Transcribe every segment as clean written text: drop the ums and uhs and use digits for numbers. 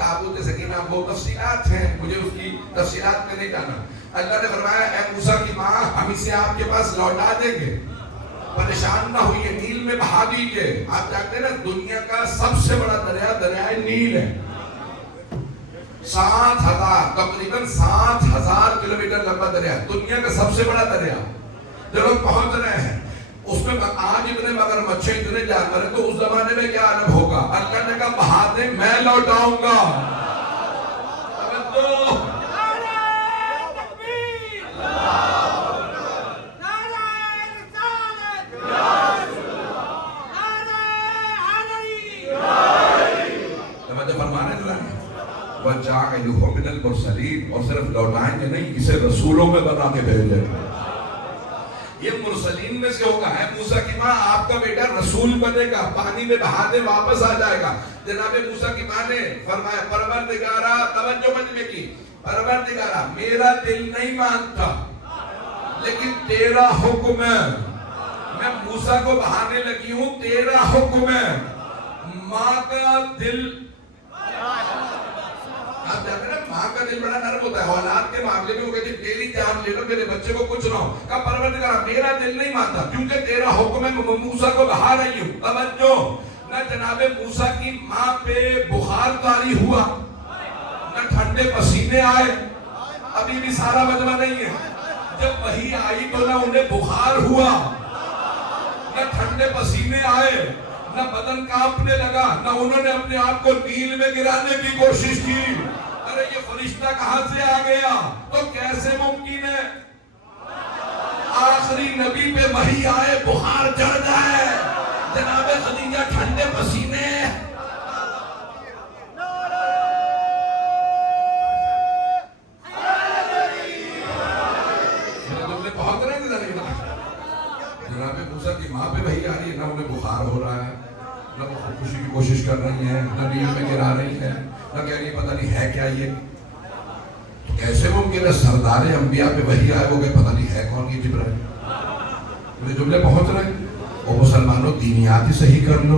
تابوت سکینہ وہ تفصیلات ہیں، مجھے اس کی تفصیلات میں نہیں جانا. اللہ نے فرمایا اے موسیٰ کی ماں ہم اسے آپ کے پاس لوٹا دیں گے، پریشان نہ ہوئیے، نیل میں بہا دیجئے. آپ جانتے ہیں نا دنیا کا سب سے بڑا دریا دریائے نیل ہے. 7,000 تقریباً 7,000 کلومیٹر لمبا دریا، دنیا کا سب سے بڑا دریا. جب ہم پہنچ رہے ہیں اس میں آج اتنے مگرمچھیں اتنے جانور ہیں، تو اس زمانے میں کیا عالم ہوگا. اللہ نے کہا بہا دیں میں لوٹاؤں گا. وَجَعَلُهُ مِنَ الْمُرْسَلِينَ، اور صرف لوٹائیں گے نہیں، اسے رسولوں میں بنا کے بھیجیں گے. یہ مرسلین میں سے ہوگا. ہے موسیٰ کی ماں آپ کا بیٹا رسول بنے گا، پانی میں بہا دے واپس آ جائے گا. جناب موسیٰ کی ماں نے فرمایا پروردگارا، توجہ مجمع کی، پروردگارا میرا دل نہیں مانتا لیکن تیرا حکم ہے. میں موسیٰ کو بہانے لگی ہوں، تیرا حکم ہے. ماں کا دل، آپ جانتے ہیں نا ماں کا دل بڑا نرم ہوتا ہے. اولاد کے معاملے میں وہ کہتی ہے میری جان لے لو، میرے بچے کو کچھ نہ ہو. کہا پروردگار میرا دل نہیں مانتا کیونکہ تیرا حکم ہے، میں موسیٰ کو بہا رہی ہوں. توجہ نہ جناب موسیٰ کی ماں پہ بخار طاری ہوا، نہ ٹھنڈے پسینے آئے. ابھی بھی سارا مجمع نہیں ہے. جب وحی آئی تو نہ انہیں بخار ہوا، نہ ٹھنڈے پسینے آئے، نہ بدن کانپنے لگا، نہ انہوں نے اپنے آپ کو نیل میں گرانے کی کوشش کی. ارے یہ فرشتہ کہاں سے آ گیا؟ تو کیسے ممکن ہے آخری نبی پہ وحی آئے بخار چڑھ جائے، جناب خدیجہ ٹھنڈے پسینے. بہت رہے جناب موسیٰ کی ماں پہ وحی آ رہی ہے، نہ انہیں بخار ہو رہا ہے، نہ وہ خودکشی کی کوشش کر رہی ہیں، نہ نیل میں گرا رہی ہیں، نہ کہہ رہی پتہ نہیں ہے کیا یہ. کیسے ممکن ہے سردار انبیاء پہ وحی آئے وہ کہ پتہ نہیں ہے کون یہ جبرائیل. میرے جملے پہنچ رہے ہیں. وہ مسلمانوں دینیات ہی صحیح کر لو.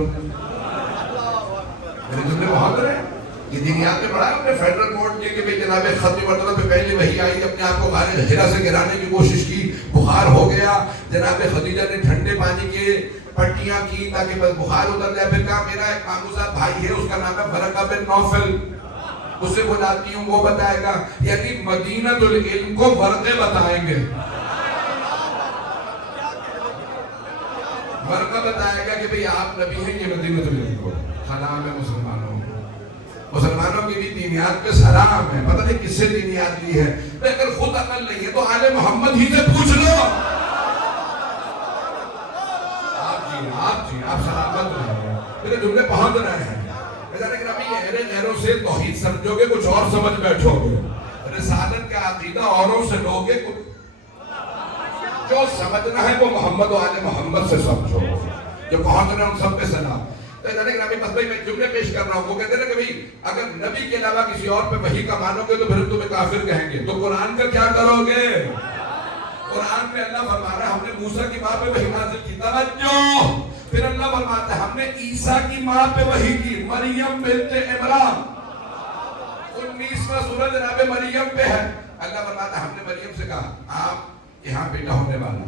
میرے جملے پہنچ رہے ہیں. یہ دینیات میں پڑھا ہے اپنے فیڈرل کورٹ کے کہ جناب ختم مرتبہ پہ پہلے وحی آئی، اپنے آپ کو غار حرا سے گرانے کی کوشش کی، بخار ہو گیا. جناب خدیجہ نے ٹھنڈے پانی کے پٹیاں کی تاکہ بس بخار اتر جائے. پھر کہا میرا ایک ماموزہ بھائی ہے، اس کا نام ہے ورقہ بن نوفل، اسے بلاتی ہوں وہ بتائے گا. یعنی مدینۃ العلم کو ورقے بتائیں گے. ورقہ بتائے گا کہ بھئی آپ نبی ہیں، یہ مدینۃ العلم کو سلام ہے مسلمانوں. مسلمانوں کی بھی دینیات پہ سلام ہے. پتہ نہیں کس سے دینیات لی ہے، لیکن خود عقل نہیں ہے تو آل محمد ہی سے پوچھ لو. آپ سلامت رہے. میرے جملے پہنچ رہے ہیں. لیکن ابھی اہل غیروں سے توحید سمجھو گے کچھ اور سمجھ بیٹھو گے. رسالت کا عقیدہ اوروں سے لوگے جو سمجھنا ہے وہ محمد و آل محمد سے سمجھو. جو پہنچ رہے ہیں ان سب پہ سلام. لیکن ابھی بس بھائی میں جملے پیش کر رہا ہوں. وہ کہتے ہیں کہ بھئی اگر نبی کے علاوہ کسی اور پہ وحی کا مانو گے تو پھر تمہیں کافر کہیں گے. تو قرآن کا کیا کرو گے؟ قرآن میں اللہ فرما رہا ہے ہم نے موسیٰ کی ماں پہ وحی نازل کی. توجہ. پھر اللہ فرماتا ہے ہم نے عیسیٰ کی ماں پہ وحی کی، مریم بنت عمران. 19واں سورہ جناب مریم پہ ہے. اللہ فرماتا ہے ہم نے مریم سے کہا آپ یہاں بیٹا ہونے والا.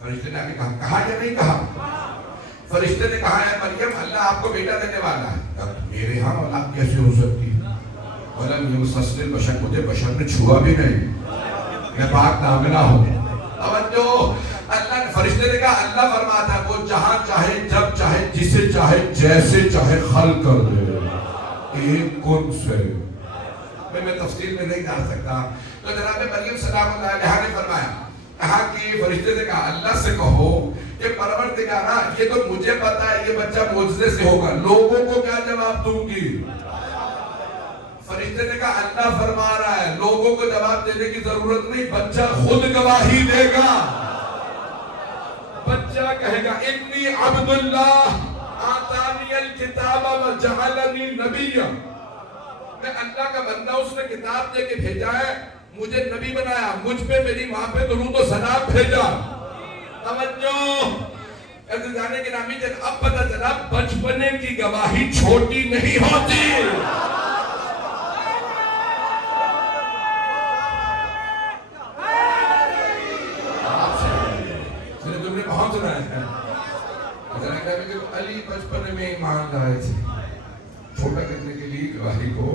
فرشتے نے آگے کہا یا نہیں کہا؟ فرشتے نے کہا ہے مریم اللہ آپ کو بیٹا دینے والا ہے. میرے ہاں اولاد کیسے ہو سکتی ہے؟ ولم یمسسنی البشر، مجھے بشر نے چھوا بھی نہیں، میں پاک دامنہ ہوں. توجہ. اللہ نے فرشتے نے کہا اللہ فرماتا ہے وہ جہاں چاہے جب چاہے جسے چاہے جیسے چاہے خلق کر دے ایک کن سے. میں تفصیل میں نہیں جا سکتا. تو جناب مریم سلام اللہ علیہا نے فرمایا، کہا کہ فرشتے نے کہا اللہ سے کہو کہ پروردگارا یہ تو مجھے پتا ہے یہ بچہ معجزے سے ہوگا، لوگوں کو کیا جواب دوں گی؟ فرشتے نے کہا اللہ فرما رہا ہے لوگوں کو جواب دینے کی ضرورت نہیں، بچہ خود گواہی دے گا. بچہ کہے گا انی عبداللہ آتانی الکتاب وجعلنی نبیا، میں اللہ کا بندہ، اس نے کتاب دے کے بھیجا ہے، مجھے نبی بنایا، مجھ پہ میری ماں پہ درود و سلام بھیجا. توجہ. ایسے جانے کے نامی جن اب پتہ چلا بچپنے کی گواہی چھوٹی نہیں ہوتی. کرنے کے لیے گواہی کو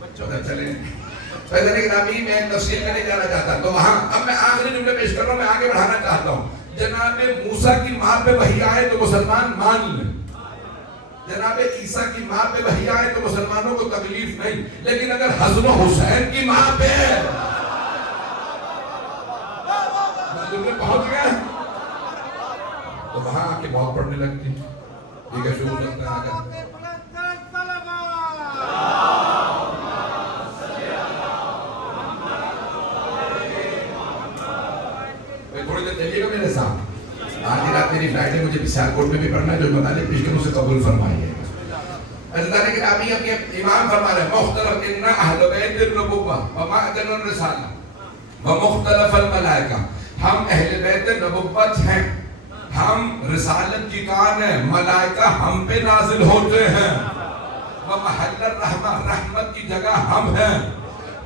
پتہ چلے. فیضان گرامی میں تفصیل میں نہیں جانا چاہتا. تو وہاں اب میں آخری جملے پیش کر رہا ہوں, میں آگے بڑھانا چاہتا ہوں. جناب موسیٰ کی ماں پہ وحی آئے تو مسلمان مان لیں, جناب عیسیٰ کی ماں پہ وحی آئے تو مسلمانوں کو تکلیف نہیں, لیکن اگر حسن حسین کی ماں پہ میں پہنچ گئے تو وہاں آ کے موت پڑنے لگتی. ٹھیک ہے, شروع کرتا ہے. تھوڑی دیر چلیے گا میرے ساتھ. آج رات میری فلائٹ ہے, مجھے بسیار کوٹ میں بھی پڑھنا ہے, جو مطالب پیش کروں سے قبول فرمائیے. حضرت گرامی اپنے امام فرما رہے ہیں مختلف ان اہل بیت النبوہ و معدن الرسالہ و مختلف الملائکہ. ہم اہل بیت نبوت ہیں, ہم رسالت کی کان ہیں, ملائکہ ہم پہ نازل ہوتے ہیں. ومحل الرحمہ, رحمت کی جگہ ہم ہیں.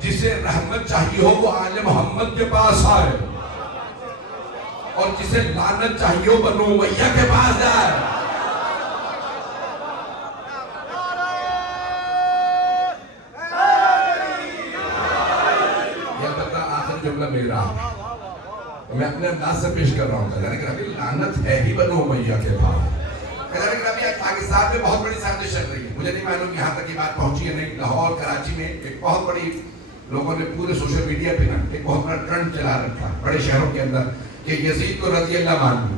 جسے رحمت چاہیے ہو وہ آل محمد کے پاس آئے, اور جسے لعنت چاہیے ہو بنو امیہ کے پاس جائے. یہ بتا آخر جملہ میرا, میں اپنے انداز سے پیش کر رہا ہوں. کہ لعنت ہے ہی بنو امیہ کے پاس. پاکستان میں بہت بڑی سازش چل رہی ہے, مجھے نہیں معلوم یہاں تک یہ بات پہنچی ہے نہیں. لاہور کراچی میں ایک بہت بڑی, لوگوں نے پورے سوشل میڈیا پہ نا ایک بہت بڑا ٹرینڈ چلا رکھا بڑے شہروں کے اندر کہ یزید کو رضی اللہ مان لو.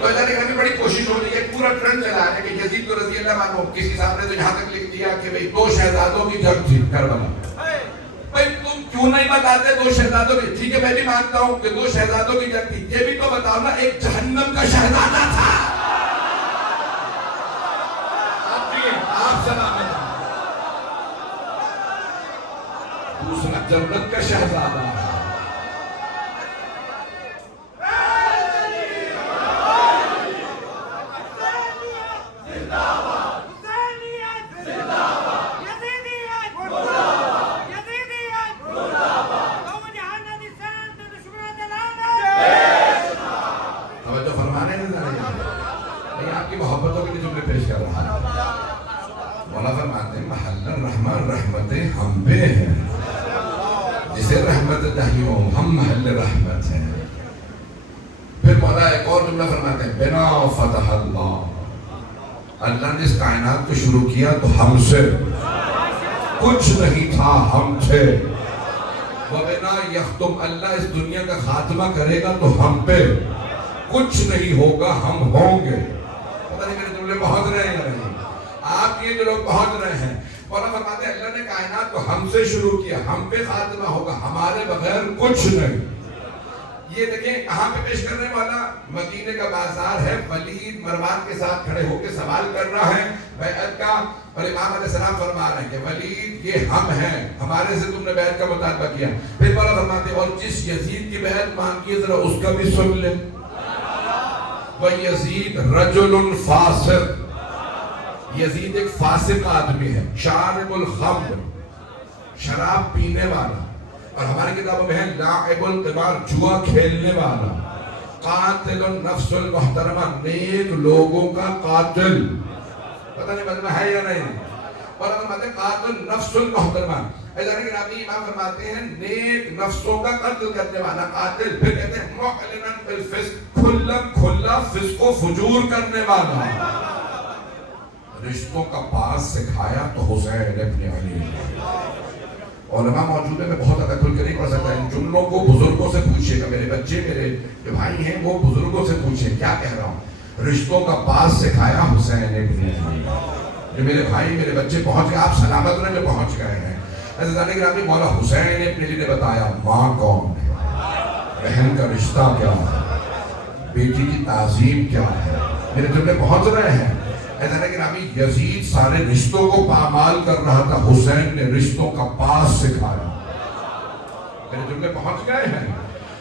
تو اللہ نے بڑی کوشش ہو رہی ہے, پورا ٹرینڈ چلا ہے کہ یزید کو رضی اللہ مان لو. کسی صاحب نے تو یہاں تک لکھ دیا کہ بھئی 2 شہزادوں کی جنگ تھی کربلا. بھئی تم کیوں نہیں بتاتے 2 شہزادوں کی؟ ٹھیک ہے میں بھی مانتا ہوں کہ 2 شہزادوں کی جنگ تھی, یہ بھی تو بتاؤ نا ایک جہنم کا شہزادہ تھا. آپ سلامت. دوسرا جنت کا شہزادہ. آپ کی محبتوں کے لیے جملے پیش کر رہا ہے. مولا فرماتے ہیں محل الرحمن, رحمتیں ہم پہ ہیں. جسے رحمت چاہیے ہو ہم محل رحمت ہیں. پھر مولا ایک اور جملہ فرماتے ہیں بنا فتح اللہ, اللہ نے اس کائنات کو شروع کیا تو ہم سے, کچھ نہیں تھا ہم تھے. وَبِنَا يَخْتُمْ, اللہ اس دنیا کا خاتمہ کرے گا تو ہم پہ, کچھ نہیں ہوگا ہم ہوں گے. پتہ نہیں میرے جملے پہنچ رہے ہیں یا نہیں. آپ یہ جو لوگ پہنچ رہے ہیں, مولا فرماتے ہیں اللہ نے کائنات کو ہم سے شروع کیا, ہم پہ خاتمہ ہوگا, ہمارے بغیر کچھ نہیں. یہ دیکھیں کہاں پہ پیش کر رہے ہیں مولا, مدینے کا بازار ہے. ولید مروان کے ساتھ کھڑے ہو کے سوال کر رہا ہے بیعت کا, اور امام علیہ السلام فرما رہے ہیں کہ ولید یہ ہم ہیں, ہمارے سے تم نے بیعت کا مطالبہ کیا. پھر مولا فرماتے ہیں اور جس یزید کی بیعت مانگی ہے ذرا اس کا بھی سن لے. وَيَزِيدْ رَجُلٌ فَاسِقٌ, یزید ایک فاسق آدمی ہے. شارب الخمر, شراب پینے والا. اور ہماری کتابوں میں ہے لاعب القمار, جوا کھیلنے والا. قاتل النفس المحترمہ, نیک لوگوں کا قاتل. پتہ نہیں مطلب ہے یا نہیں. اور اگر مطلب قاتل النفس المحترمہ, ایسا نہیں کہ امام فرماتے ہیں نیک نفسوں کا قتل کرنے والا قاتل. پھر کہتے ہیں معلنا بالفسق, کھلا فسق و فجور کرنے والا. رشتوں کا پاس سکھایا تو حسین ابن علی. علماء موجود ہیں, میں بہت زیادہ کھل کے نہیں پڑھ سکتا. ان جملوں کو بزرگوں سے پوچھئے گا, میرے بچے میرے جو بھائی ہیں وہ بزرگوں سے پوچھیں کیا کہہ رہا ہوں. رشتوں کا پاس سکھایا حسین ابن علی. جو میرے بھائی میرے بچے پہنچ گئے, آپ سلامت رہے جو پہنچ گئے ہیں. حضرت گرامی مولا حسین ابن علی نے بتایا ماں کون ہے, بہن کا رشتہ کیا ہے, بیٹی کی تعظیم کیا ہے. میرے جملے پہنچ رہے ہیں. ایسا نہیں کہ ابھی یزید سارے رشتوں کو پامال کر رہا تھا, حسین نے رشتوں کا پاس سکھایا. میرے جملے پہنچ گئے ہیں.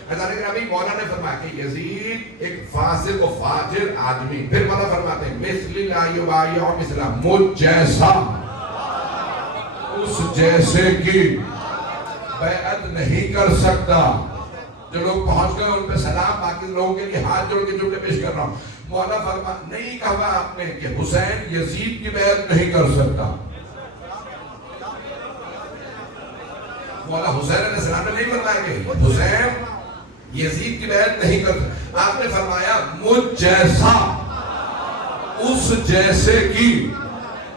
ایسا نہیں کہ ابھی مولا نے فرمایا کہ یزید ایک فاسق و فاجر آدمی. پھر مولا فرماتے ہیں مثل لا یبایع مثلا, مجھ جیسا اس جیسے کی بیعت نہیں کر سکتا. جو لوگ پہنچ گئے ان پہ سلام, باقی لوگوں کے لیے ہاتھ جوڑ کے جملے پیش کر رہا ہوں. مولا فرما نہیں کہا آپ نے کہ حسین یزید کی بیعت نہیں کر سکتا. مولا حسین علیہ السلام نے نہیں فرمایا کہ حسین یزید کی بیعت نہیں کر سکتا. آپ نے فرمایا مجھ جیسا اس جیسے کی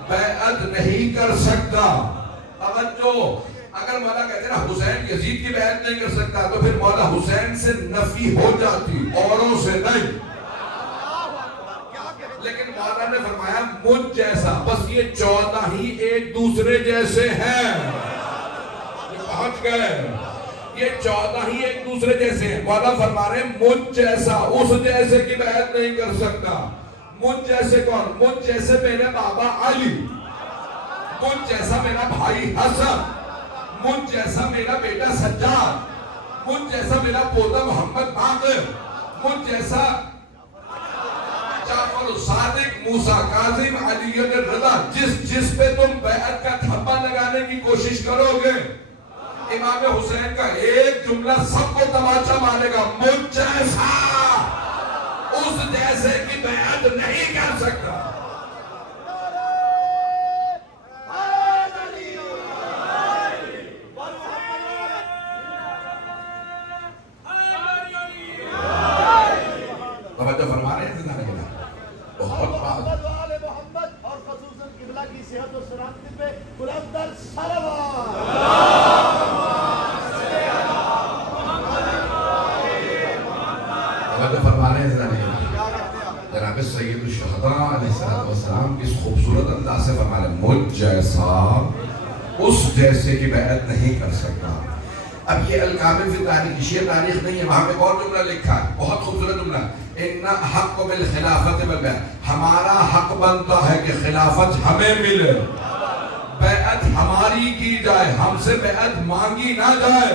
بیعت نہیں کر سکتا. توجہ، اگر مولا کہتے نا حسین یزید کی بیعت نہیں کر سکتا تو پھر مولا حسین سے نفی ہو جاتی، اوروں سے نہیں. لیکن مولا نے فرمایا مجھ جیسا، بس یہ 14 ہی ایک دوسرے جیسے ہیں. یہ پہنچ گئے، یہ 14 ہی ایک دوسرے جیسے ہیں. مولا فرما رہے ہیں مجھ جیسا اس جیسے کی بیعت نہیں کر سکتا. مجھ جیسے کون؟ مجھ جیسے میرے بابا علی، مجھ جیسا میرا بھائی حسن، مجھ جیسا میرا بیٹا سجاد، مجھ جیسا میرا پوتا محمد باقر، مجھ جیسا جعفر الصادق، موسیٰ کاظم، علی الرضا. جس پہ تم بیعت کا تھپا لگانے کی کوشش کرو گے، امام حسین کا ایک جملہ سب کو تماچا مارے گا، مجھ جیسا اس جیسے کی بیعت نہیں کر سکتا. توجہ فرما رہے ہیں بہت بات. اور خصوصاً قبلہ کی صحت و سلامتی پہ بلند صلوات. توجہ فرما رہے ہیں جناب سید الشہداء علیہ السلام کس خوبصورت انداز سے فرما رہے ہیں مجھ جیسا اس جیسے کی بیعت نہیں کر سکتا. اب یہ الکامل فی تاریخ، شیعہ تاریخ نہیں ہے، وہاں پہ اور جملہ لکھا ہے، بہت خوبصورت جملہ. ان حق بالخلافت بالبیعت، ہمارا حق بنتا ہے کہ خلافت ہمیں ملے، بیعت ہماری کی جائے، ہم سے بیعت مانگی نہ جائے.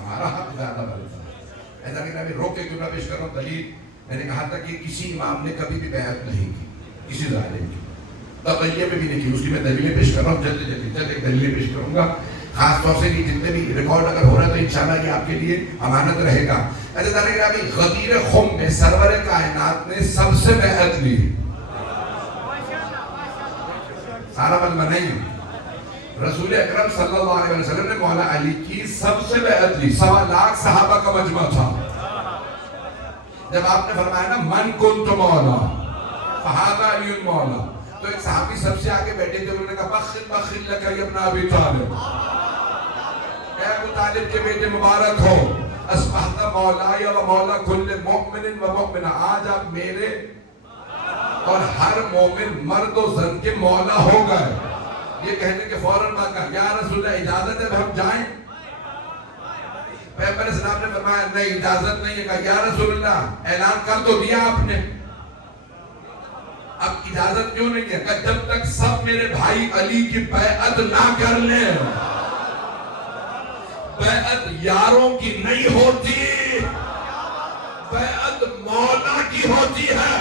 ہمارا حق زیادہ بنتا ہے. ایسا کہ میں روک کے جملہ پیش کر رہا ہوں. دلیل میں نے کہا تھا کہ کسی امام نے کبھی بھی بیعت نہیں کی کسی ظالم کی، تقیہ میں بھی نہیں کی. اس کی میں دلیلیں پیش کر رہا ہوں، جلد ایک دلیلیں پیش کروں گا. خاص طور سے کہ جتنے بھی ریکارڈ اگر ہو رہا ہے تو انشاءاللہ یہ آپ کے لیے امانت رہے گا. ایسے طرح کہ ابھی غدیر خم میں سرور کائنات نے سب سے بیعت لی. سارا مجمع نہیں، رسول اکرم صلی اللہ علیہ وسلم نے مولا علی کی سب سے بیعت لی. 1.25 لاکھ صحابہ کا مجمع تھا. جب آپ نے فرمایا نا من کنت مولا فہذا علی مولا، تو ایک صحابی سب سے آگے بیٹھے تھے، انہوں نے کہا بخل بخل لک یا ابن ابی طالب، اے ابو طالب کے بیٹے مبارک ہو، اصبحت مولاي و مولا کل مؤمن و مؤمنہ، آج آپ میرے اور ہر مومن مرد و زن کے مولا ہو گئے. یہ کہنے کے فوراً بعد کہا یا رسول اللہ اجازت ہے ہم جائیں؟ پیغمبر اسلام نے فرمایا نہیں اجازت نہیں ہے. کہا یا رسول اللہ اعلان کر تو دیا آپ نے، اب اجازت کیوں نہیں ہے؟ کہ جب تک سب میرے بھائی علی کی بیعت نہ کر لیں. بیعت یاروں کی نہیں ہوتی، بیعت مولا کی ہوتی ہے.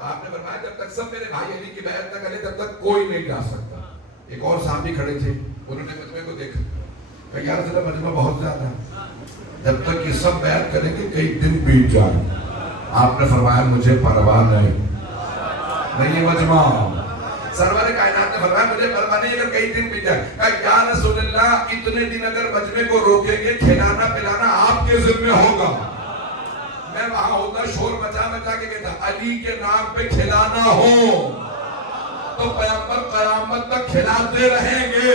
آپ نے فرمایا جب تک سب میرے بھائی علی کی بیعت نہ کریں تب تک کوئی نہیں جا سکتا. ایک اور صحابی کھڑے تھے، انہوں نے مجمع کو دیکھا، کہ یا رسول اللہ مجمع بہت زیادہ ہے، جب تک یہ سب بیعت کریں گے کئی دن بیت جائیں. آپ نے فرمایا مجھے پرواہ نہیں یہ مجمع. سرور کائنات نے فرمایا مجھے پرواہ نہیں اگر کئی دن بیت جائے. کہا یا رسول اللہ اتنے دن اگر مجمع کو روکیں گے کھلانا پلانا آپ کے ذمہ ہوگا. میں وہاں ہوتا شور مچا مچا کے کہتا علی کے نام پہ کھلانا ہو تو پیغمبر قیامت تک کھلاتے رہیں گے.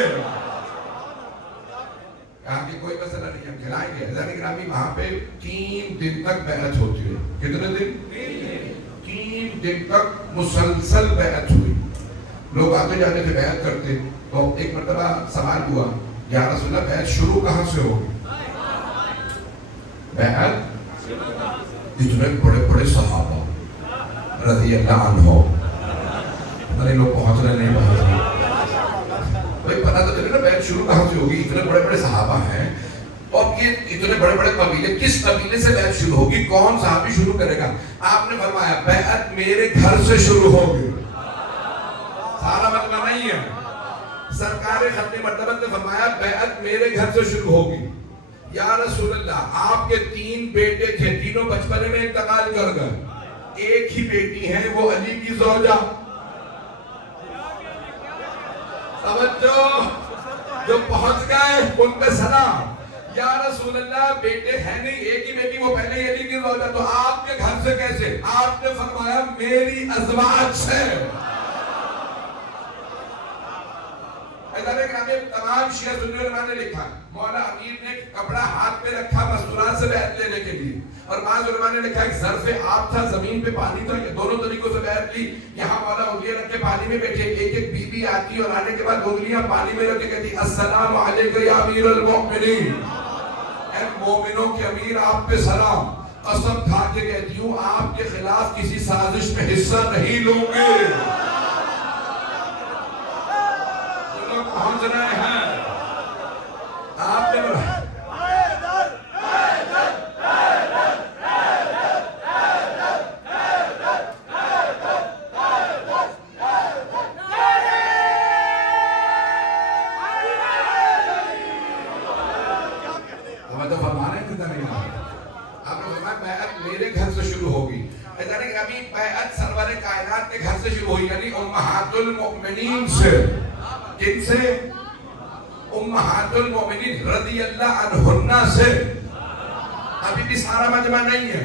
کہا کہ کوئی مسئلہ نہیں ہم کھلائیں گے. حضرت گرامی وہاں پہ 3 دن تک بیعت ہوتی ہے. کتنے دن؟ 3 دن تک مسلسل بیعت ہوئی. لوگ آتے جاتے تھے بیعت کرتے. تو ایک مرتبہ سوال ہوا یا رسول اللہ بیعت شروع کہاں سے ہوگی؟ بیعت اتنے بڑے بڑے صحابہ رضی اللہ عنہ ہمارے لوگ پہنچ رہے نہیں پہنچ رہے. بھائی پتہ تو چلے نا بیعت شروع کہاں سے ہوگی؟ اتنے بڑے بڑے صحابہ ہیں اور یہ اتنے بڑے بڑے قبیلے، کس قبیلے سے بیعت شروع ہوگی؟ کون صحابی شروع کرے گا؟ آپ نے فرمایا بیعت میرے گھر سے شروع ہوگی. سارا مطلب نہیں ہے. سرکار ختم مرتبہ نے فرمایا بیعت میرے گھر سے شروع ہوگی. یا رسول اللہ آپ کے 3 بیٹے تھے، تینوں بچپنے میں انتقال کر گئے، ایک ہی بیٹی ہے وہ علی کی زوجہ، توجہ، جو پہنچ گئے ان پہ سلام، یا رسول اللہ بیٹے ہیں نہیں، ایک ہی بیٹی وہ پہلے ہی علی کی زوجہ، تو آپ کے گھر سے کیسے؟ آپ نے فرمایا میری ازواج سے۔ تمام شیعہ سنی علماء نے لکھا، مولا امیر نے کپڑا ہاتھ پہ رکھا مستورات سے بیعت لینے کے لیے، اور بعض علماء نے لکھا ایک ظرف آب تھا، زمین پہ پانی تھا، یہ دونوں طریقوں سے بیعت لی، یہاں مولا انگلیاں رکھ کے پانی میں بیٹھے، ایک ایک بی بی آتی اور آنے کے بعد انگلیاں پانی میں رکھ کے کہتی السلام علیکم یا امیر المؤمنین، اے مومنوں کے امیر آپ پہ سلام، قسم کھا کے کہتی ہوں آپ کے خلاف کسی سازش میں حصہ نہیں لوں گے، پہنچ رہے ہیں آپ نے بیعت میرے گھر سے شروع ہوگی، ابھی بیعت سرور کائنات کے گھر سے شروع ہوئی، یعنی امہات المؤمنین سے، جن سے امہات المؤمنین رضی اللہ عنہنہ سے، ابھی بھی سارا مجمع نہیں ہے،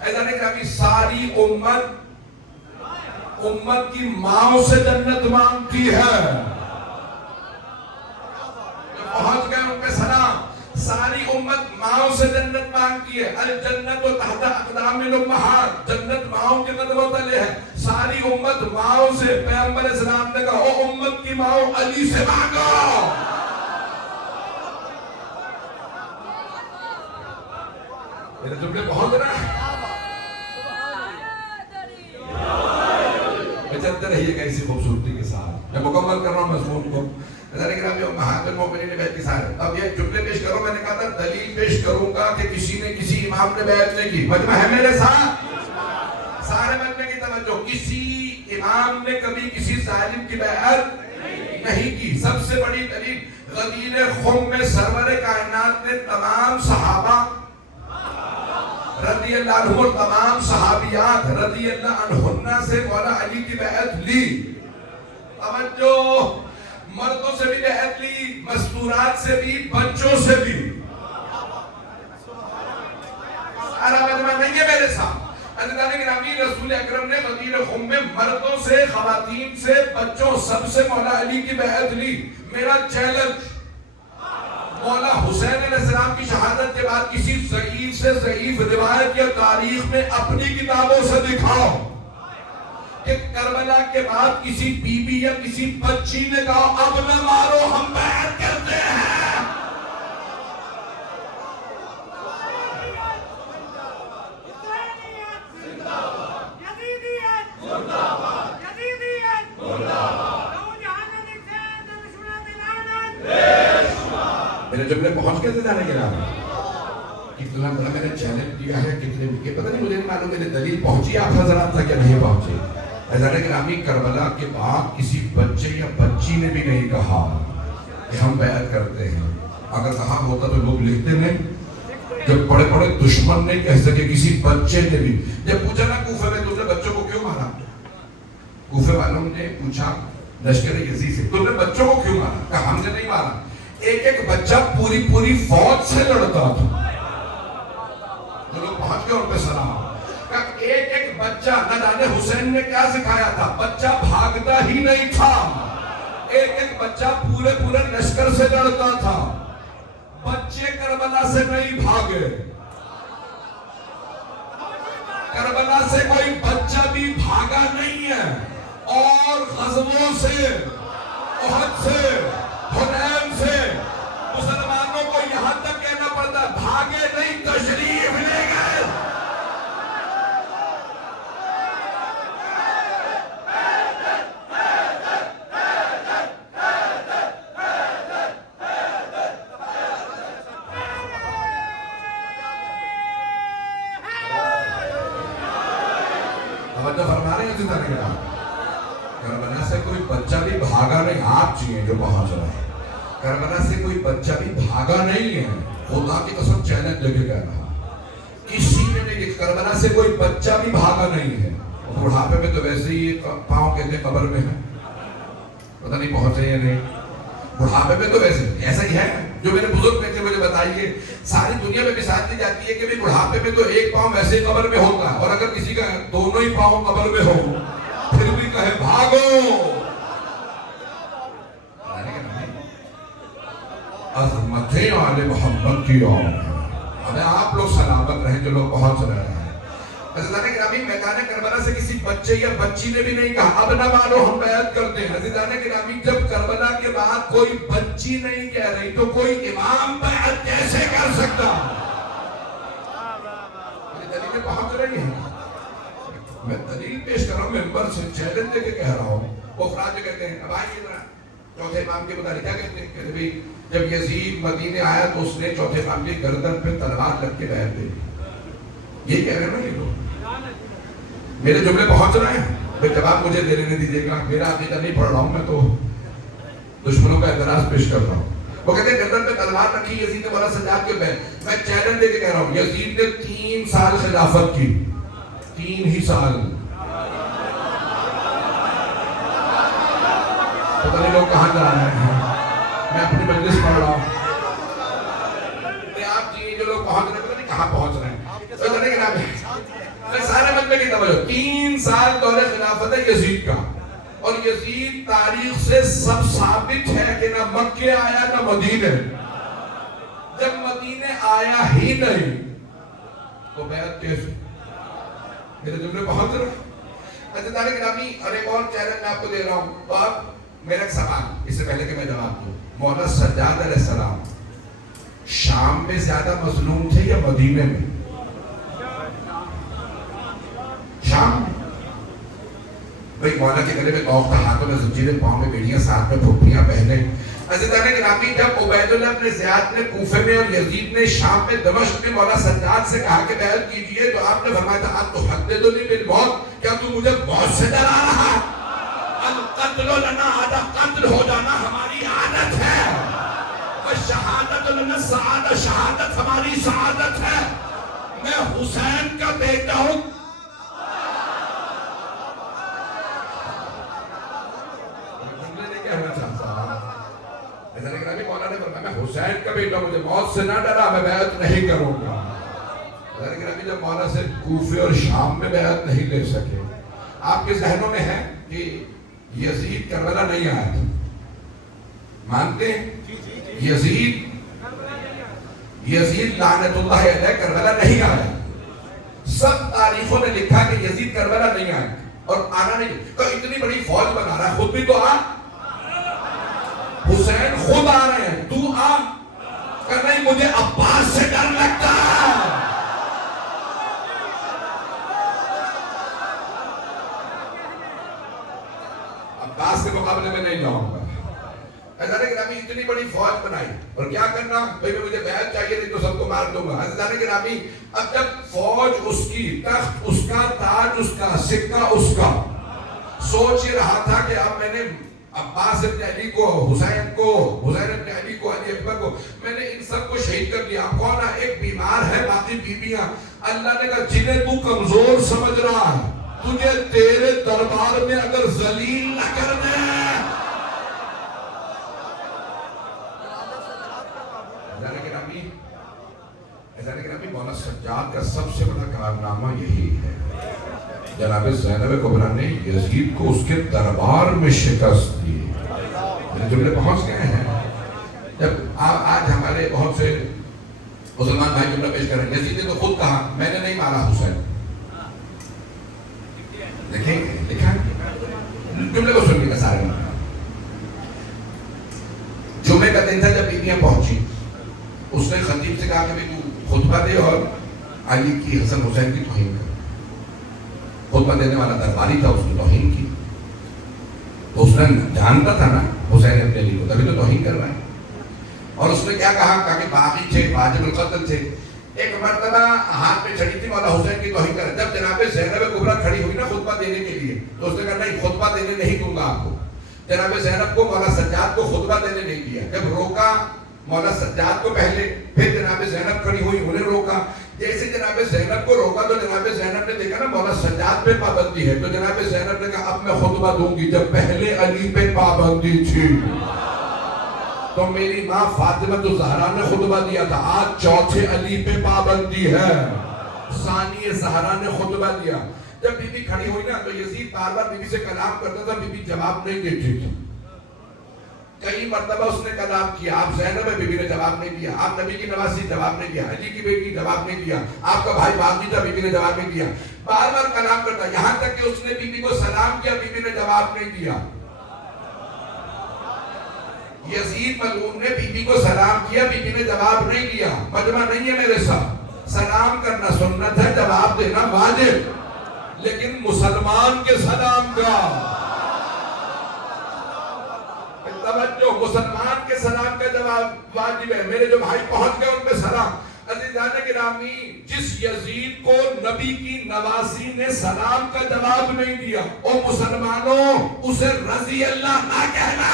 ایسا نہیں کہ ابھی ساری امت کی ماں سے جنت مانگتی ہے، پہنچ گئے ان پہ سلام، ساری امت ماں سے جنت مانگتی ہے، الجنت و تحت اقدام الامہات، جنت ماں کے قدموں تلے ہے، ساری امت ماں سے، پیغمبر اسلام نے کہا او امت کی ماں علی سے مانگو، میرے جملے پہنچ رہا ہے، چلتے رہیے گا اسی خوبصورتی کے ساتھ، میں مکمل کر رہا ہوں مضمون کو، امہات المؤمنین نے بیعت کی سارے، اب یہ جملے پیش کرو، میں نے کہا تھا دلیل پیش کروں گا کہ کسی نے کسی امام نے بیعت نہیں کی، مجمع ہے میرے ساتھ، سارے مجمع کی توجہ، کسی امام نے کبھی کسی ظالم کی بیعت نہیں کی، سب سے بڑی دلیل غدیر خم میں سرور کائنات نے تمام صحابہ رضی اللہ عنہ اور تمام صحابیات رضی اللہ عنہنہ سے مولا علی کی بیعت لی، توجہ، مردوں سے بھی بیعت لی، مستورات سے بھی، بچوں سے بھی، سارا مجمع نہیں ہے میرے ساتھ، عزیزان گرامی رسول اکرم نے غدیر خم میں مردوں سے، خواتین سے، بچوں سب سے مولا علی کی بیعت لی، میرا چیلنج مولا حسین علیہ السلام کی شہادت کے بعد کسی ضعیف سے ضعیف روایت یا تاریخ میں اپنی کتابوں سے دکھاؤ کہ کربلا کے بعد کسی بی بی یا کسی بچی نے کہا اب نہ مارو ہم بیعت کرتے ہیں، میرے جملے پہنچ کے جانے کے نام کتنا بڑا میں نے چیلنج دیا ہے، کتنے بھی پتہ نہیں، مجھے نہیں معلوم میری دلیل پہنچی آپ حضرات تک یا نہیں پہنچی، حضرت گرامی کربلا کے بعد کسی بچے یا بچی نے بھی نہیں کہا کہ ہم بیعت کرتے ہیں، اگر کہا ہوتا تو لوگ لکھتے نہیں، جب بڑے بڑے دشمن نہیں کہہ سکے کسی بچے نے بھی، جب پوچھا نا کوفے میں تم نے بچوں کو کیوں مارا، کوفے والوں نے پوچھا لشکر یزید سے تم نے بچوں کو کیوں مارا، کہا ہم نے نہیں مارا، ایک ایک بچہ پوری فوج سے لڑتا تھا، جو لوگ پہنچ گئے ان پہ سلام، کہ ایک ایک بچہ، نہ جانے حسین نے کیا سکھایا تھا، بچہ بھاگتا ہی نہیں تھا، ایک ایک بچہ پورے لشکر سے لڑتا تھا، بچے کربلا سے نہیں بھاگے، کربلا سے کوئی بچہ بھی بھاگا نہیں ہے، اور غزووں سے، احد سے، حنین سے مسلمانوں کو یہاں تک کہنا پڑتا بھاگے نہیں، تشریف لے گئے، توجہ فرما رہے ہیں جتنا نہیں رہا، کربلا سے کوئی بچہ بھی بھاگا نہیں، آپ چاہیے جو پہنچ رہا ہے، کربلا سے کوئی بچہ بھی بھاگا نہیں ہے، خدا کی قسم چیلنج دے کے کہہ رہا، کسی نے نہیں، کربلا سے کوئی بچہ بھی بھاگا نہیں ہے. بڑھاپے میں تو ویسے ہی پاؤں کہتے قبر میں ہے، پتہ نہیں پہنچے یا نہیں. بڑھاپے میں تو ویسے ایسا ہی ہے. جو میرے بزرگ کہتے مجھے بتائیے، ساری دنیا میں مثال دی جاتی ہے کہ بھی بڑھاپے میں تو ایک پاؤں ویسے ہی قبر میں ہوتا ہے، اور اگر کسی کا دونوں ہی پاؤں قبر میں ہو پھر بھی کہے بھاگو. عظمتیں آل محمد کی اور ہمیں آپ لوگ سلامت رہیں جو لوگ پہنچ رہے ہیں. عزیزان گرامی، میدان کربلا سے کسی بچے یا بچی نے بھی نہیں کہا اب نہ مانو ہم بیعت کرتے ہیں. عزیزان گرامی، جب کربلا کے بعد کوئی بچی نہیں کہہ رہی تو کوئی امام بیعت کیسے کر سکتا؟ یہ دلیلیں پہنچ رہی ہیں. میں دلیل پیش کر رہا ہوں، ممبر سے چیلنج دے کے کہہ رہا ہوں. وہ افراد جو کہتے ہیں اب آئیے ذرا چوتھے امام کے متعلق کیا کہتے ہیں؟ کہتے ہیں جب یزید مدینے آیا تو اس نے چوتھے امام کی گردن پہ تلوار رکھ کے بیعت دے دی. یہ کہہ رہے ہیں نا یہ لوگ. میرے جملے پہنچ رہے ہیں؟ بھئی جواب مجھے دے لینے دیجیے گا، میرا عقیدہ نہیں پڑھ رہا ہوں، میں تو دشمنوں کا اعتراض پیش کر رہا ہوں. وہ کہتے ہیں گردن پہ تلوار رکھی یزید نے مولا سجاد کے بیعت. میں چیلنج دے کے کہہ رہا ہوں، یزید نے 3 سال خلافت کی، 3 ہی سال. پتہ نہیں لوگ کہاں جا رہے ہیں، میں اپنی مجلس پڑھ رہا ہوں. آپ جی جو لوگ پہنچ رہے ہیں پتہ نہیں کہاں پہنچ رہے ہیں. سارے مجمع کی توجہ، 3 سال دور خلافت ہے یزید کا، اور یزید تاریخ سے سب ثابت ہے کہ نہ مکے آیا نہ مدینے. جب مدینے آیا ہی نہیں تو بیعت کیسے؟ میرے جملے پہنچ رہے ہیں. عزیزان گرامی، اور ایک اور چیلنج میں آپ کو دے رہا ہوں. تو اب میرا ایک سوال اس سے پہلے کہ میں جواب دوں، مولا سجاد علیہ السلام شام میں زیادہ مظلوم تھے یا مدینے میں؟ شام. بھئی مولا کے گلے میں توق تھا، ہاتھوں میں زنجیریں، پاؤں میں بیڑیاں، ساتھ میں پھپھیاں پہنے. عزیزان گرامی، جب عبید اللہ بن زیاد نے کوفے میں اور یزید نے شام میں دمشق میں مولا سجاد سے کہا کہ بیعت کیجئے تو آپ نے فرمایا تھا اتحدثنی بالموت، کیا تو مجھے موت سے ڈرا رہا ہے؟ القتل لنا عادہ، قتل ہو جانا ہماری عادت ہے، والشہادت لنا سعادت، شہادت ہماری سعادت ہے. میں حسین کا بیٹا ہوں. مولا نے فرمایا میں حسین کا بیٹا ہوں، مجھے موت سے نہ ڈرا، میں بیعت نہیں کروں گا. جب مولا سے کوفے اور شام میں بیعت نہیں لے سکے، آپ کے ذہنوں میں ہے کہ یزید کربلا نہیں آیا تھا، مانتے ہیں؟ یزید لعنت اللہ علیہ کربلا نہیں آیا. سب تاریخوں نے لکھا کہ یزید کربلا نہیں آیا اور آنا نہیں. تو اتنی بڑی فوج بنا رہا ہے، خود بھی تو آ. حسین خود آ رہے ہیں، تو آ. کہ نہیں مجھے عباس سے ڈر لگتا ہے. عباس کے مقابلے میں نہیں جاؤں گا. عزیزان گرامی، اتنی بڑی فوج بنائی اور کیا کرنا؟ بھئی مجھے بیعت چاہیے نہیں تو سب کو مار دوں گا. عزیزان گرامی، اب جب فوج اس کی، تخت اس کا، تاج اس کا، سکہ اس کا، سوچ یہ رہا تھا کہ اب میں نے عباس ابن علی کو، حسین کو، حسین ابن علی کو، علی اکبر کو، میں نے ان سب کو شہید کر دیا. کون ہے؟ ایک بیمار ہے، باقی بیویاں. اللہ نے کہا جنہیں تو کمزور سمجھ رہا ہے، تجھے تیرے دربار میں اگر ذلیل نہ کر دے. مولا سجاد کا سب سے بڑا کارنامہ یہی ہے، جناب زینب کبریٰ نے یزید کو اس کے دربار میں شکست دی. میرے جملے پہنچ گئے ہیں. جب آج ہمارے بہت سے مسلمان بھائی جملہ پیش کر رہے ہیں، یزید نے تو خود کہا میں نے نہیں مارا حسین. دیکھیں لکھا جملے کو سننے کا سارے میں. جمعے کا دن تھا جب بیویاں پہنچی، اس نے خطیب سے کہا کہ تو خطبہ دے اور علی کی، حسن حسین کی توہین کر. خطبہ دینے والا درباری تھا، اس نے توہین کی. تو اس نے جانتا تھا نا حسین ابن علی کو، تبھی تو توہین کر رہا ہے. اور اس نے کیا کہا کہ باقی تھے، واجب القتل تھے. ایک مرتبہ ہاتھ میں چھڑی تھی، مولا حسین کی توہین کر. جب جناب زینب کبریٰ کھڑی ہوئی نا خطبہ دینے کے لیے، تو اس نے کہا نہیں خطبہ دینے نہیں دوں گا آپ کو. جناب زینب کو، مولا سجاد کو خطبہ دینے نہیں دیا. جب روکا مولا سجاد کو پہلے، پھر جناب زینب کھڑی ہوئی، انہیں روکا. جیسے جناب زینب کو روکا تو جناب زینب نے دیکھا نا مولا سجاد پہ پابندی ہے، تو جناب زینب نے کہا اب میں خطبہ دوں گی، جب پہلے علی پہ پابندی تھی تو میری ماں فاطمہ تو زہرا نے خطبہ دیا تھا، آج چوتھے علی پہ پابندی ہے، ثانی زہرا نے خطبہ دیا. جب بی بی کھڑی ہوئی نا تو یزید بار بار بی بی سے کلام کرتا تھا، بی بی جواب نہیں دیتی تھی. کئی مرتبہ اس نے کلام کیا، آپ زینب ہے، بی بی نے جواب نہیں دیا. آپ نبی کی نواسی، جواب نہیں دیا. علی کی بیٹی، جواب نہیں دیا. آپ کا بھائی باغی تھا، بی بی نے جواب نہیں دیا. بار بار کلام کرتا، یہاں تک کہ اس نے بی بی کو سلام کیا، بی بی نے جواب نہیں دیا. یزید ملعون نے بی بی کو سلام کیا، بی بی نے جواب نہیں دیا. مجمع نہیں ہے میرے ساتھ، سلام کرنا سنت ہے، جواب دینا واجب، لیکن مسلمان کے سلام کا توجہ، مسلمان کے سلام کا جواب واجب ہے. میرے جو بھائی پہنچ گئے ان پہ سلام. عزیزان گرامی، جس یزید کو نبی کی نواسی نے سلام کا جواب نہیں دیا، او مسلمانوں اسے رضی اللہ نہ کہنا.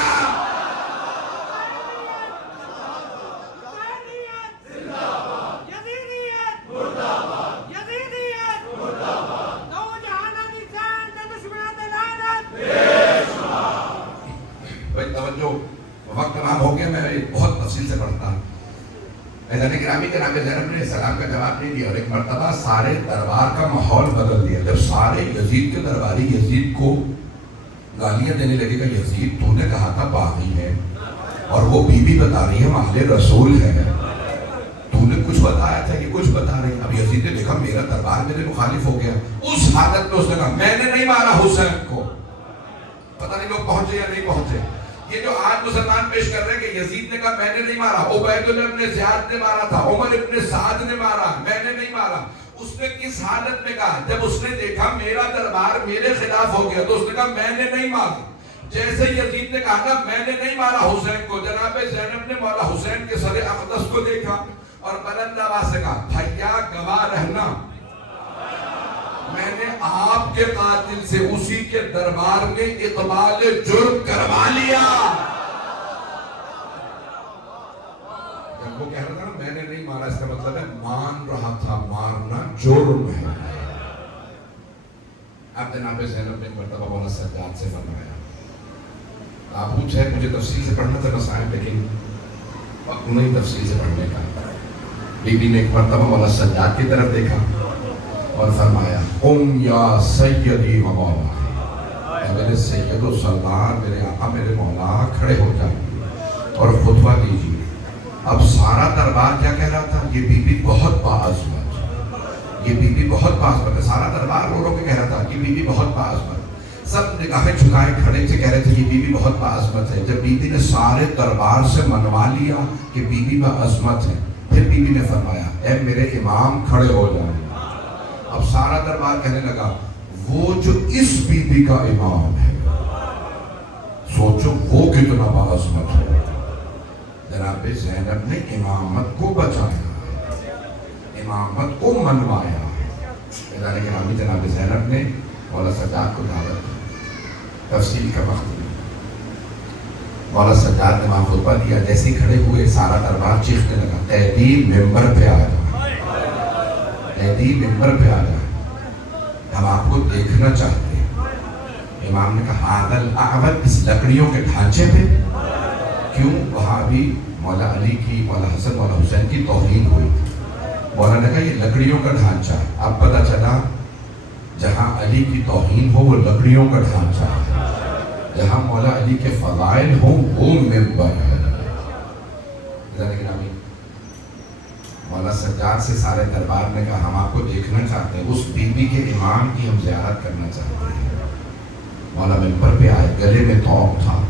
وقت تمام ہو گیا، میں بہت تفصیل سے پڑھتا ہوں. عزیزان گرامی، جناب زینب نے سلام کا جواب نہیں دیا اور ایک مرتبہ سارے دربار کا ماحول بدل دیا. جب سارے یزید کے درباری یزید کو گالیاں دینے لگے گا، یزید تو نے کہا تھا باغی ہے اور وہ بی بی بتا رہی ہے اہل رسول ہے، تو نے کچھ بتایا تھا کہ کچھ بتا رہی. اب یزید نے دیکھا میرا دربار میرے مخالف ہو گیا. اس حالت میں اس نے کہا میں نے نہیں مارا حسین کو. پتہ نہیں لوگ پہنچے یا نہیں پہنچے. یہ جو آج مسلمان پیش کر رہے ہیں کہ یزید نے کہا میں نے نہیں مارا، عبید ابن زیاد نے مارا تھا، عمر ابن سعد نے مارا، میں نے نہیں مارا. اس نے کس حالت میں کہا؟ جب اس نے دیکھا میرا دربار میرے خلاف ہو گیا تو اس نے کہا میں نے نہیں مارا. جیسے یزید نے کہا نا میں نے نہیں مارا حسین کو، جناب زینب نے مولا حسین کے سر اقدس کو دیکھا اور بلند آواز سے کہا بھیا گواہ رہنا، میں نے آپ کے قاتل سے اسی کے دربار میں اقبال جرم کروا لیا. جب وہ کہہ رہا تھا نا میں نے نہیں مارا، اس کا مطلب ہے مان رہا تھا، مارنا جرم ہے. اب جناب زینب نے مرتبہ مولا سجاد سے فرمایا، تابوت ہے، مجھے تفصیل سے پڑھنا تھا مسائل، لیکن وقت نہیں تفصیل سے پڑھنے کا. بی بی نے ایک مرتبہ مولا سجاد کی طرف دیکھا اور فرمایا قم یا سیدی و مولا، میرے سید و سردار، میرے آقا، میرے مولا، کھڑے ہو جائیں اور خطبہ دیجیے. اب سارا دربار کیا کہہ رہا تھا؟ یہ بی بی بہت باعظمت، یہ بی بی بہت باعظمت ہے. سارا دربار رو رو کے کہہ رہا تھا یہ بی بی بہت باعظمت. سب نگاہیں جھکائے کھڑے سے کہہ رہے تھے یہ بی بی بہت باعظمت ہے. جب بی بی نے سارے دربار سے منوا لیا کہ بی بی باعظمت ہے، پھر بی بی نے فرمایا اے میرے امام کھڑے ہو جائیں. اب سارا دربار کہنے لگا وہ جو اس بی بی کا امام ہے، سوچو وہ کتنا باعظمت ہے. جناب زینب نے امامت کو بچایا، امامت کو منوایا. جناب زینب نے مولا سجاد کو دعوت دی. تفصیل کا وقت نہیں. مولا سجاد نے وہاں خطبہ دیا. جیسے ہی کھڑے ہوئے سارا دربار چیخنے لگا تحدید ممبر پہ آ جائے، تحدید ممبر پہ آ جائے، ہم آپ کو دیکھنا چاہتے ہیں. امام نے کہا حاضل اعول، اس لکڑیوں کے ڈھانچے پہ کیوں؟ وہاں بھی مولا علی کی، مولا حسن، مولا حسین کی توہین ہوئی تھی. مولا نے کہا یہ لکڑیوں کا ڈھانچہ. اب پتہ چلا جہاں علی کی توہین ہو وہ لکڑیوں کا ڈھانچہ ہے، جہاں مولا علی کے فضائل ہوں وہ ممبر ہے. مولا سجاد سے سارے دربار نے کہا ہم آپ کو دیکھنا چاہتے ہیں، اس بی بی کے امام کی ہم زیارت کرنا چاہتے ہیں. مولا ممبر پہ آئے، گلے میں توق تھا،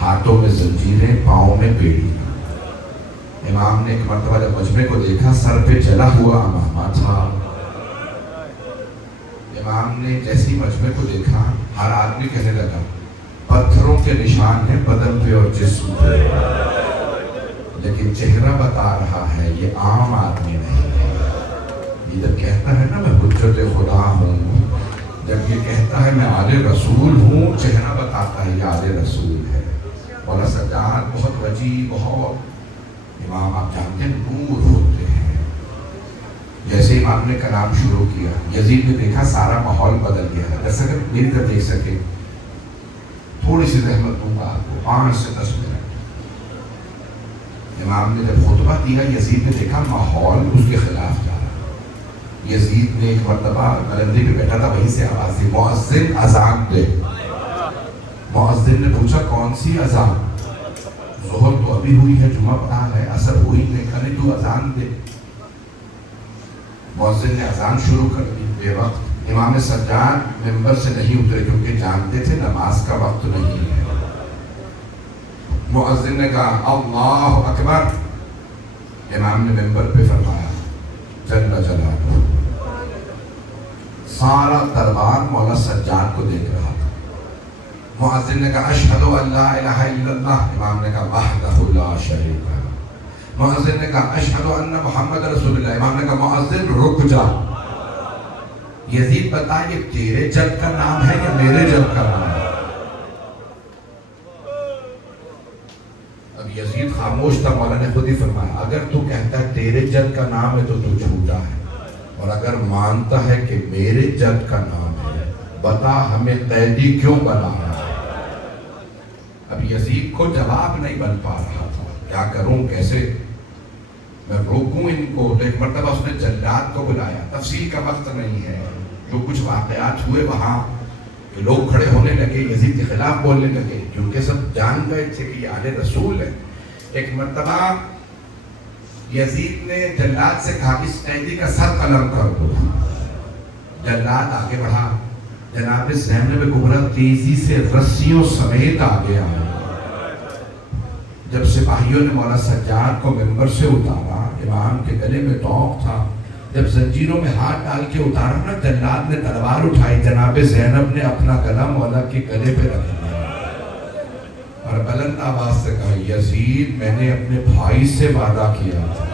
ہاتھوں میں زنجیریں، پاؤں میں بیڑی. امام نے ایک مرتبہ جب مجمع کو دیکھا سر پہ جلا ہوا امامہ تھا. امام نے جیسی مجمع کو دیکھا ہر آدمی کہنے لگا پتھروں کے نشان ہیں بدن پہ اور جسم پہ، لیکن چہرہ بتا رہا ہے یہ عام آدمی نہیں ہے. یہ جب کہتا ہے نا میں حجت خدا ہوں، جب یہ کہتا ہے میں آل رسول ہوں، چہرہ بتاتا ہے یہ آل رسول ہے. مولا سجاد بہت وجیح، بہت امام آپ جانتے ہیں نور ہوتے ہیں. جیسے امام نے کلام شروع کیا، یزید نے دیکھا سارا ماحول بدل گیا. جیسا کہ میری طرف دیکھ سکے، تھوڑی سی رحمت دوں گا آپ کو، 5 سے 10 منٹ. امام نے جب خطبہ دیا، یزید نے دیکھا ماحول اس کے خلاف جا رہا. یزید نے ایک مرتبہ ملندی پہ بیٹھا تھا، وہیں سے آواز دی، مؤذن اذان دے. مؤذن نے پوچھا کون سی اذان؟ ظہر تو ابھی ہوئی ہے، جمعہ پڑھا ہے، عصر ہوئی نہیں، کہنے تو اذان دے. مؤذن نے اذان شروع کر دی. بے وقت امام سجاد ممبر سے نہیں اترے، کیونکہ جانتے تھے نماز کا وقت نہیں ہے. مؤذن نے کہا اللہ اکبر. امام نے ممبر پہ فرمایا جل جلالہ. سارا دربار مولا سجاد کو دیکھ رہا تھا. مؤذن نے کہا اشہد ان لا الہ الا اللہ. امام نے کہا وحدہ لا شریک لہ. مؤذن نے کہا اشہد ان محمد رسول اللہ. امام نے کہا مؤذن رک جا. یزید بتا یہ تیرے جد کا نام ہے یا میرے جد کا نام ہے؟ اب یزید خاموش تھا. مولا نے خود ہی فرمایا اگر تو کہتا ہے تیرے جد کا نام ہے تو تو جھوٹا ہے، اور اگر مانتا ہے کہ میرے جد کا نام ہے بتا ہمیں قیدی کیوں بنا رہا ہے؟ اب یزید کو جواب نہیں بن پا رہا تھا، کیا کروں، کیسے میں روکوں ان کو. تو ایک مرتبہ اس نے جلاد کو بلایا. تفصیل کا وقت نہیں ہے، جو کچھ واقعات ہوئے وہاں لوگ کھڑے ہونے لگے، یزید کے خلاف بولنے لگے، کیونکہ سب جان گئے تھے کہ یہ آل رسول ہے. ایک مرتبہ یزید نے جلاد سے کہا اس قیدی کا سر قلم کر دو. جلاد آگے بڑھا. جناب زینب کبریٰ تیزی سے رسیوں سمیت آگے آئے. جب سپاہیوں نے مولا سجاد کو ممبر سے اتارا، امام کے گلے میں طوق تھا. جب زنجیروں میں ہاتھ ڈال کے اتارا نا، جلاد نے تلوار اٹھائی. جناب زینب نے اپنا گلا مولا کے گلے پہ رکھ دیا اور بلند آواز سے کہا یزید میں نے اپنے بھائی سے وعدہ کیا تھا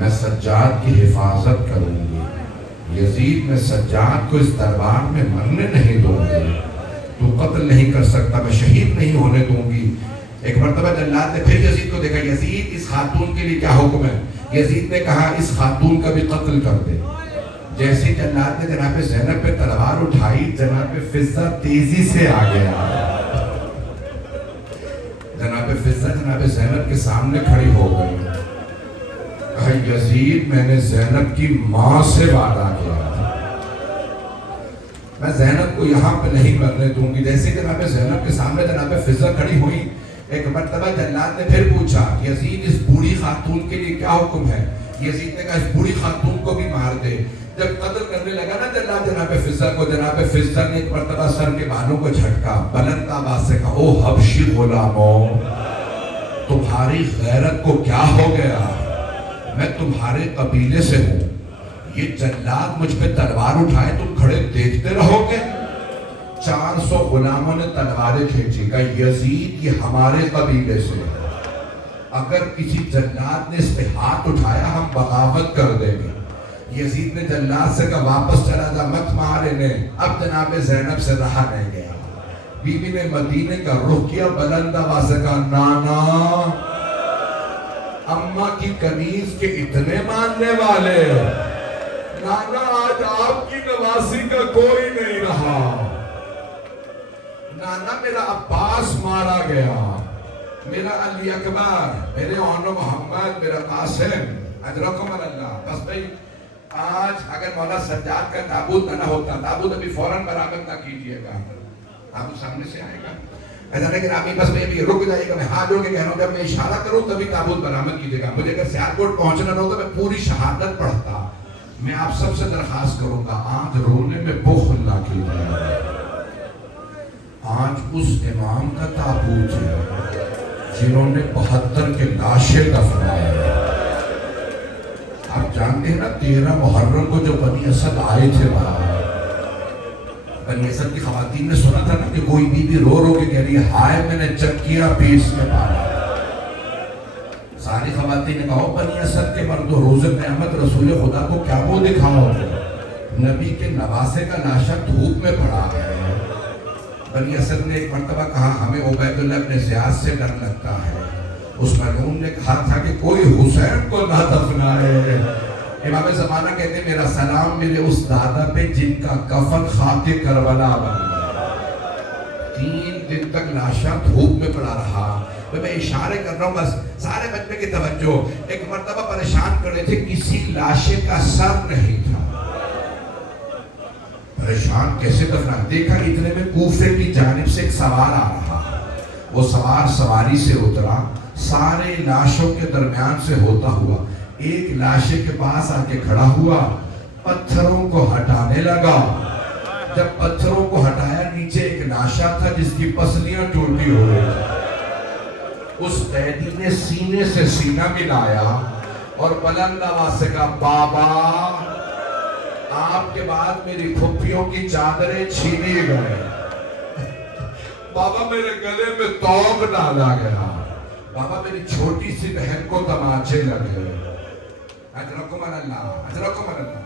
میں سجاد کی حفاظت کروں گی. یزید میں سجاد کو اس دربار میں مرنے نہیں دوں گی. تو قتل نہیں کر سکتا، میں شہید نہیں ہونے دوں گی. ایک مرتبہ جلاد نے پھر یزید کو دیکھا. یزید اس خاتون کے لیے کیا حکم ہے؟ یزید نے کہا اس خاتون کا بھی قتل کر دے. جیسے جلاد نے جناب زینب پہ تلوار اٹھائی، جناب فضہ تیزی سے آگے آیا. جناب فضہ جناب زینب کے سامنے کھڑی ہو گئی. کہا یزید میں نے زینب کی ماں سے وعدہ کیا تھا، میں زینب کو یہاں پہ نہیں مرنے دوں گی. جیسے جناب زینب کے سامنے جناب فضہ کھڑی ہوئی، ایک مرتبہ جلاد نے پھر پوچھا یزید اس بوڑھی خاتون کے لیے کیا حکم ہے؟ یزید نے کہا اس بوڑھی خاتون کو بھی مار دے. جب قتل کرنے لگا نا جلاد جناب فضہ کو، جناب فضہ نے ایک مرتبہ سر کے بالوں کو جھٹکا، بلند آواز سے کہا او حبشی غلاموں، تمہاری غیرت کو کیا ہو گیا؟ میں تمہارے قبیلے سے ہوں. یہ جلاد مجھ پہ تلوار اٹھائے، تم کھڑے دیکھتے رہو گے؟ 400 غلاموں نے تلواریں کھینچی. کہا یزید یہ ہمارے قبیلے سے ہے، اگر کسی جلاد نے اس پہ ہاتھ اٹھایا ہم بغاوت کر دیں گے. یزید نے جلاد سے کہا واپس چلا جا، مت مار انہیں. اب جناب زینب سے رہا نہیں گیا. بی بی نے مدینے کا رخ کیا، بلند آواز سے کہا نانا، اماں کی قمیض کے اتنے ماننے والے، نانا آج آپ کی نواسی کا کوئی نہیں رہا. نانا میرا عباس مارا گیا، میرا علی اکبر، میرے اونو محمد، میرا قاسم، اجرکم اللہ. بس بھئی آج اگر مولا سجاد کا تابوت نہ ہوتا، تابوت ابھی فوراً برآمد نہ کیجئے گا، تابوت سامنے سے آئے گا. ایسا نہیں کہ آمی بس میں ابھی رک جائے گا، میں ہاتھ جوڑ کے کہہ رہا ہوں جب میں اشارہ کروں تبھی تابوت برآمد کیجئے گا. مجھے اگر سیالکوٹ پہنچنا نہ ہوتا میں پوری شہادت پڑھتا. میں آپ سب سے درخواست کروں گا آج رونے میں بخل نہ کیجئے. آج اس امام کا تابوت ہے جنہوں نے 72 کے لاشیں دفنائے. آپ جانتے ہیں نا 13 محرم کو جو بنی اسد آئے تھے وہاں، بنی اسد کی خواتین نے سنا تھا نا کہ کوئی بی بی رو رو کے کہہ رہی ہے ہائے میں نے چکیا پیس میں پالا. ساری خواتین نے کہا بنی اسد کے مردوں روز قیامت رسول خدا کو کیا وہ دکھاؤ؟ نبی کے نواسے کا لاشا دھوپ میں پڑا ہے. بنی اسد نے ایک مرتبہ کہا ہمیں عبیداللہ ابن زیاد سے ڈر لگتا ہے. اس ملعون نے کہا تھا کہ کوئی حسین کو نہ دفنائے. امام زمانہ کہتے ہیں میرا سلام میرے اس دادا پہ جن کا کفن خاک کربلا بن گیا. 3 دن تک لاشا دھوپ میں پڑا رہا. میں اشارے کر رہا ہوں بس سارے بچے کی توجہ. ایک مرتبہ پریشان کرے تھے کسی لاشے کا سر نہیں تھا. پریشان کیسے دفنا. دیکھا اتنے میں کوفے کی جانب سے ایک سوار آ رہا. وہ سوار سواری سے اترا, سارے لاشوں کے درمیان سے ہوتا ہوا ایک لاشے کے پاس آ کے کھڑا ہوا, پتھروں کو ہٹانے لگا. جب پتھروں کو ہٹایا نیچے ایک لاشا تھا جس کی پسلیاں ٹوٹی ہو گئی. اس قیدی نے سینے سے سینہ ملایا اور بلند آواز سے کہا بابا آپ کے بعد میری پھپھیوں کی چادریں چھینی گئے. بابا میرے گلے میں توق ڈالا گیا. بابا میری چھوٹی سی بہن کو تماچے لگے. اجرکم اللہ اجرکم اللہ.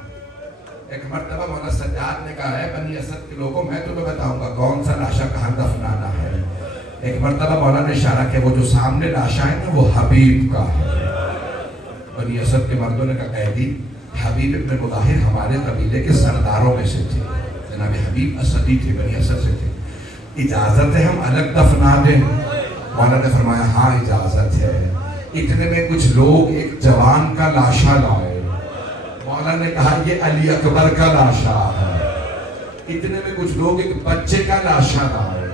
ایک مرتبہ مولانا سجاد نے کہا ہے بنی اسد کے لوگوں میں تمہیں بتاؤں گا کون سا لاشا کہاں دفنانا ہے. ایک مرتبہ مولانا نے اشارہ کیا وہ جو سامنے لاشا ہے نا وہ حبیب کا ہے. بنی اسد کے مردوں نے کہا قیدی حبیب ابن مظاہر ہمارے قبیلے کے سرداروں میں سے تھے. جناب حبیب اسدی تھے, بنی اسد سے تھے. اجازت ہے ہم الگ دفنا دیں؟ مولانا نے فرمایا ہاں اجازت ہے. اتنے میں کچھ لوگ ایک جوان کا لاشا لائے. مولانا نے کہا یہ علی اکبر کا لاشا ہے. اتنے میں کچھ لوگ ایک بچے کا لاشا لائے.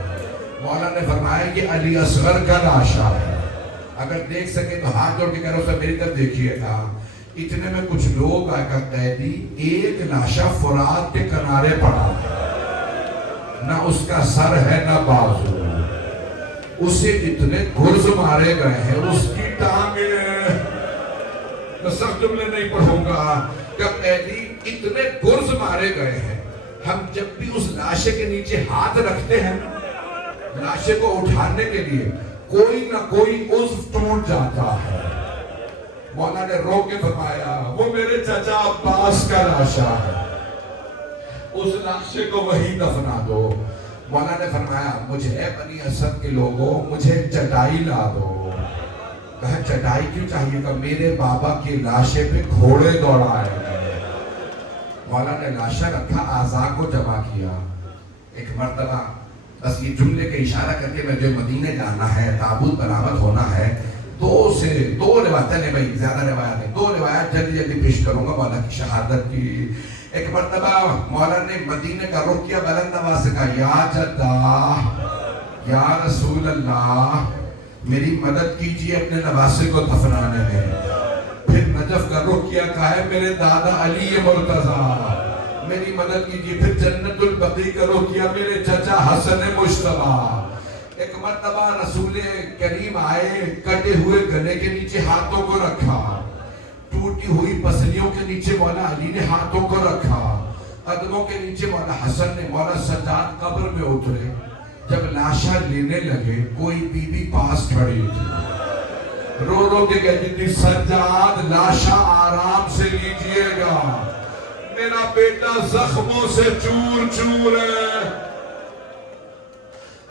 مولانا نے فرمایا یہ علی اصغر کا لاشا ہے. اگر دیکھ سکے تو ہاتھ جوڑ کے کہہ رہا ہوں سب میری طرف دیکھیے گا. اتنے میں کچھ لوگ آ کر قیدی ایک لاشا فرات کے کنارے پڑا ہے, نہ اس کا سر ہے نہ بازو. اسے اتنے گرز مارے گئے ہیں اس کی ٹانگیں. میں سخت جملے نہیں پڑھوں گا کہ قیدی اتنے گرز مارے گئے ہیں. ہم جب بھی اس لاشے کے نیچے ہاتھ رکھتے ہیں لاشے کو اٹھانے کے لیے کوئی نہ کوئی عضو ٹوٹ جاتا ہے. مولانا نے رو کے فرمایا وہ میرے چچا عباس کا لاشا ہے, اس لاشے کو وہی دفنا دو. مولانا نے فرمایا مجھے بنی اسد کے لوگوں مجھے چٹائی لا دو. کہا چٹائی کیوں چاہیے؟ کہ میرے بابا کے لاشے پہ گھوڑے دوڑائے گئے. مولانا نے لاشا رکھا, اعضاء کو جمع کیا. ایک مرتبہ بس یہ جملے کا اشارہ کر کے میں جو مدینے جانا ہے تابوت برآمد ہونا ہے, 2 روایتیں نہیں بھائی زیادہ روایات ہیں, 2 روایات جلدی جلدی پیش کروں گا مولا کی شہادت کی. ایک مرتبہ مولا نے مدینے کا رخ کیا, بلند آواز سے کہا یا جدہ یا رسول اللہ میری مدد کیجیے اپنے نواسے کو دفنانے میں. پھر نجف کا رخ کیا, کہا ہے میرے دادا علی مرتضیٰ میری مدد کیجیے. پھر جنت البقیع کا رخ کیا, میرے چچا حسن مجتبیٰ. ایک مرتبہ رسول کریم آئے, کٹے ہوئے گلے کے نیچے ہاتھوں کو رکھا, ٹوٹی ہوئی پسلیوں کے نیچے مولا علی نے ہاتھوں کو رکھا, قدموں کے نیچے مولا حسن نے. مولا سجاد قبر میں اترے, جب لاشا لینے لگے کوئی بی بی پاس کھڑی تھی, رو رو کے کہتی تھی سجاد لاشا آرام سے لیجئے گا, میرا بیٹا زخموں سے چور چور ہے.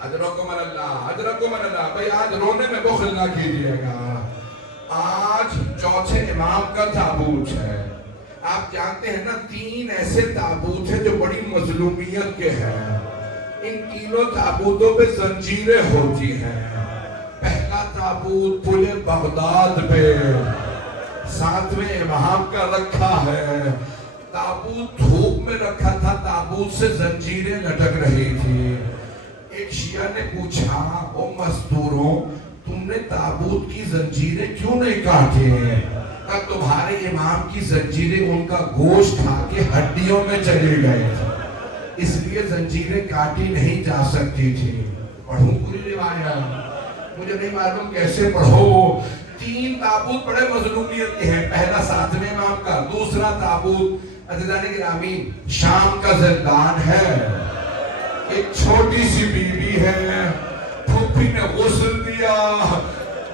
اجرکم اللہ اجرکم اللہ. بھئی آج رونے میں بخل نہ کیجئے گا. آج چوتھے امام کا تابوت ہے. آپ جانتے ہیں نا 3 ایسے تابوت ہیں جو بڑی مظلومیت کے ہیں. ان تینوں تابوتوں پہ زنجیریں ہوتی ہیں. پہلا تابوت پل بغداد پہ 7ویں امام کا رکھا ہے. تابوت دھوپ میں رکھا تھا, تابوت سے زنجیریں لٹک رہی تھی. ایک شیعہ نے پوچھا او مزدوروں تم نے تابوت کی زنجیریں کیوں نہیں کاٹے؟ کہ تمہارے امام کی زنجیریں ان کا گوشت کھا کے ہڈیوں میں چلی گئے تھے, اس لیے زنجیریں کاٹی نہیں جا سکتی تھی. پڑھوں پوری روایت, مجھے نہیں معلوم کیسے پڑھو. 3 تابوت بڑے مظلومیت کے ہیں. پہلا 7ویں امام کا, دوسرا تابوت عزیزان گرامی شام کا زندان ہے. ایک چھوٹی سی بی بی ہے, پھوپھی نے غسل دیا,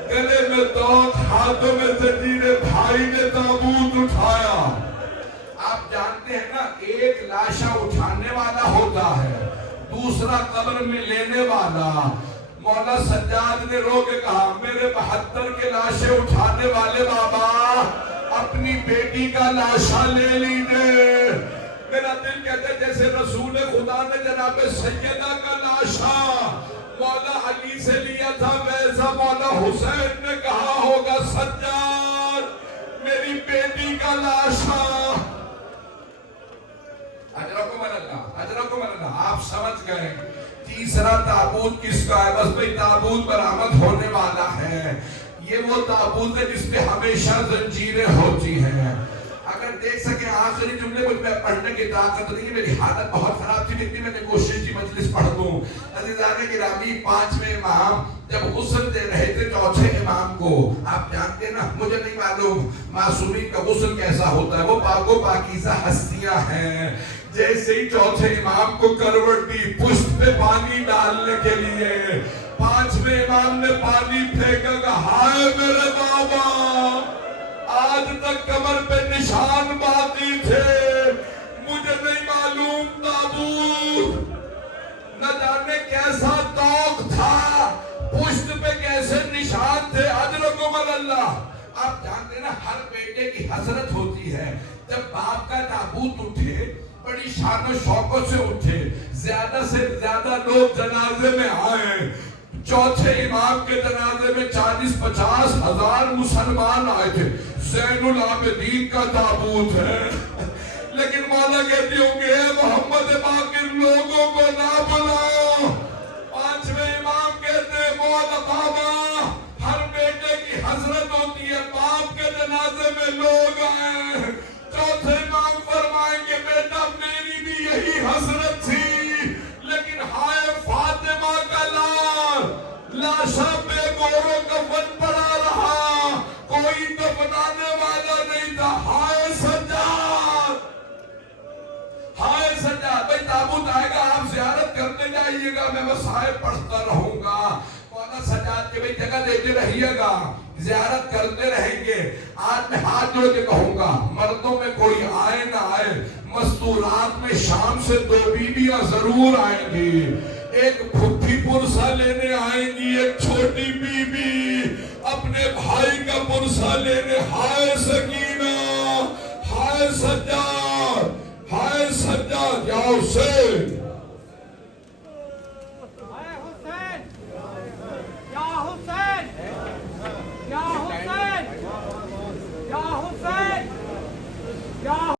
گلے میں توق, ہاتھوں میں زنجیریں, بھائی نے تابوت اٹھایا. آپ جانتے ہیں نا ایک لاشا اٹھانے والا ہوتا ہے, دوسرا قبر میں لینے والا. مولا سجاد نے رو کے کہا میرے 72 کے لاشیں اٹھانے والے بابا اپنی بیٹی کا لاشا لے لیجئے. میرا دل کہتا ہے جیسے رسول خدا نے جناب سیدہ کا لاشا مولا علی سے لیا تھا ویسا مولا حسین نے کہا ہوگا سجاد میری بیٹی کا لاشا. اجرکم اللہ. آپ سمجھ گئے تیسرا تابوت کس کا ہے؟ بس بھئی تابوت برآمد ہونے والا ہے. یہ وہ تابوت ہے جس پہ ہمیشہ زنجیریں ہوتی ہیں. اگر دیکھ سکیں آخری جملے مجھ میں پڑھنے کی طاقت نہیں، میری حالت بہت خراب تھی لیکن میں نے کوشش کی مجلس پڑھ دوں. عزیزان گرامی 5ویں امام جب غسل دے رہے تھے 4تھے امام کو، آپ جانتے ہیں نا، مجھے نہیں معلوم معصومین کا غسل کیسا ہوتا ہے، وہ پاک و پاکیزہ ہستیاں ہیں. جیسے ہی 4تھے امام کو کروٹ دی پشت پہ پانی ڈالنے کے لیے، 5ویں امام نے پانی پھینکا کہ ہائے میرے بابا آج تک کمر پہ نشان باقی تھے، مجھے نہیں معلوم تابوت نہ جانے کیسا توق تھا، پشت پہ کیسے نشان تھے. اجرکم اللہ. آپ جانتے ہیں نا ہر بیٹے کی حسرت ہوتی ہے جب باپ کا تابوت اٹھے بڑی شان و شوقت سے اٹھے، زیادہ سے زیادہ لوگ جنازے میں آئے. 4تھے امام کے جنازے میں 40-50 ہزار مسلمان آئے تھے. زین العابدین کا تابوت ہے لیکن مولا کہتی ہوں گے محمد باقر لوگوں کو نہ بلاؤ. 5ویں امام کہتے ہیں مولا بابا ہر بیٹے کی حسرت ہوتی ہے، باپ کے جنازے میں لوگ آئے. 4تھے امام فرمائیں کہ بیٹا میری بھی یہی حسرت تھی لیکن ہائے فاطمہ کا لاشا بے گورو کفن پڑا رہا، کوئی دفنانے والا نہیں تھا. ہائے سجاد، ہائے سجاد. بھئی تابوت آئے گا آپ زیارت کرتے جائیے گا، میں مسائب پڑھتا رہوں گا. مولا سجاد کے بھئی جگہ دیتے رہیے گا، زیارت کرتے رہیں گے. آج میں ہاتھ جوڑ کے کہوں گا مردوں میں کوئی آئے نہ آئے، مستورات میں شام سے 2 بیویاں ضرور آئیں گی. ایک پھپھی پرسہ لینے آئیں گی، ایک چھوٹی بی بی اپنے بھائی کا پرسہ لینے. ہائے سکینہ، ہائے سجاد، ہائے سجاد. یا حسین